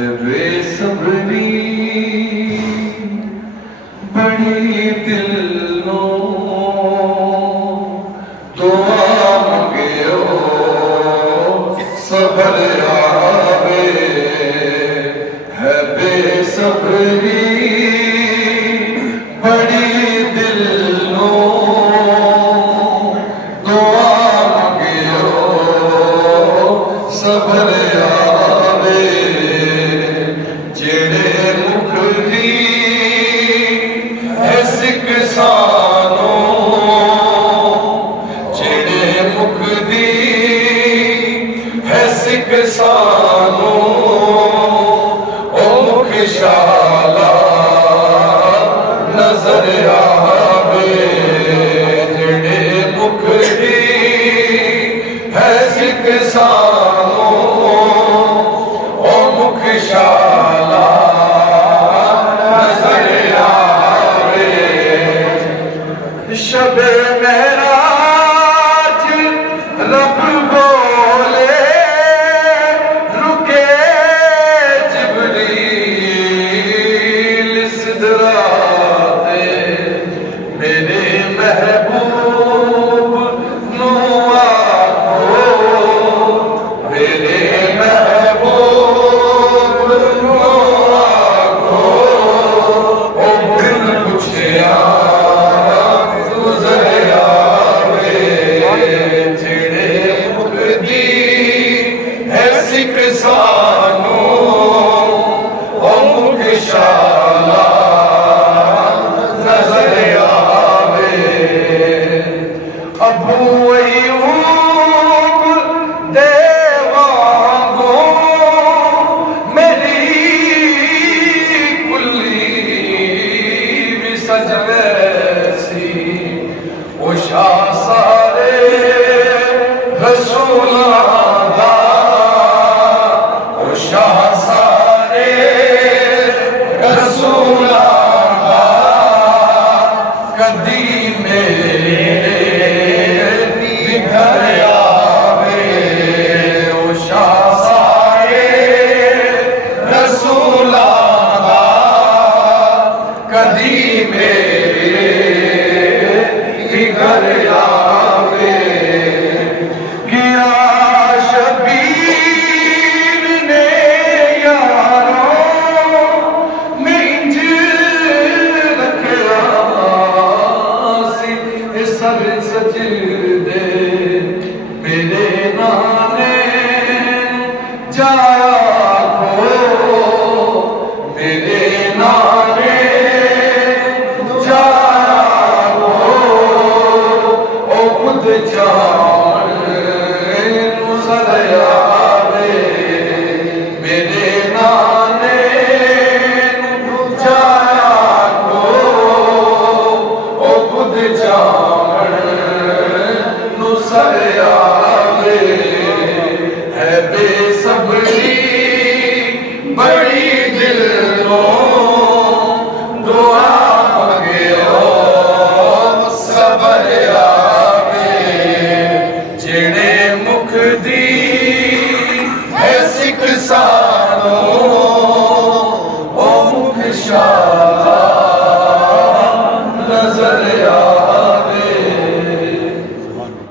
बेसब्री बड़ी दिलों दुआ मंगियो सबर आवे है बेसब्री बड़ी दिलों दुआ मंगियो सबर आवे जेड़े मुख दी है सिकसानो जेड़े मुख दी है सिकसानो ओ मुख शाला नजर आवे जेड़े मुख दी है सिकसानो ओ मुख शाला नजर आवे शबे मेराज रब बोले रुके जिब्रील सिदराते मेरे महबूब नु आखो मेरे महबूब नु आखो ओ बिन पुछया गुजर आवे जेड़े मुख दी है सिकसानो ओ मुख शाला नजर आवे अबू अय्यूब दे वांगो मेरी कुल्ली भी सज वैसी ओ शाह सारे रसूलां दा ओ शाह सारे रसूलां दा कदी मेरे भी घर आवे ओ शाह सारे रसूलां दा कदी मेरे भी घर आवे किया शबीर ने यारों मिंज रखया सी सर सजदे मेरे नाने जाया खो मेरे नाने जाया खो ओ खुद जान सर आवे मेरे नाने जाया खो ओ खुद जान सर आवे है बेसब्री बड़ी दिलों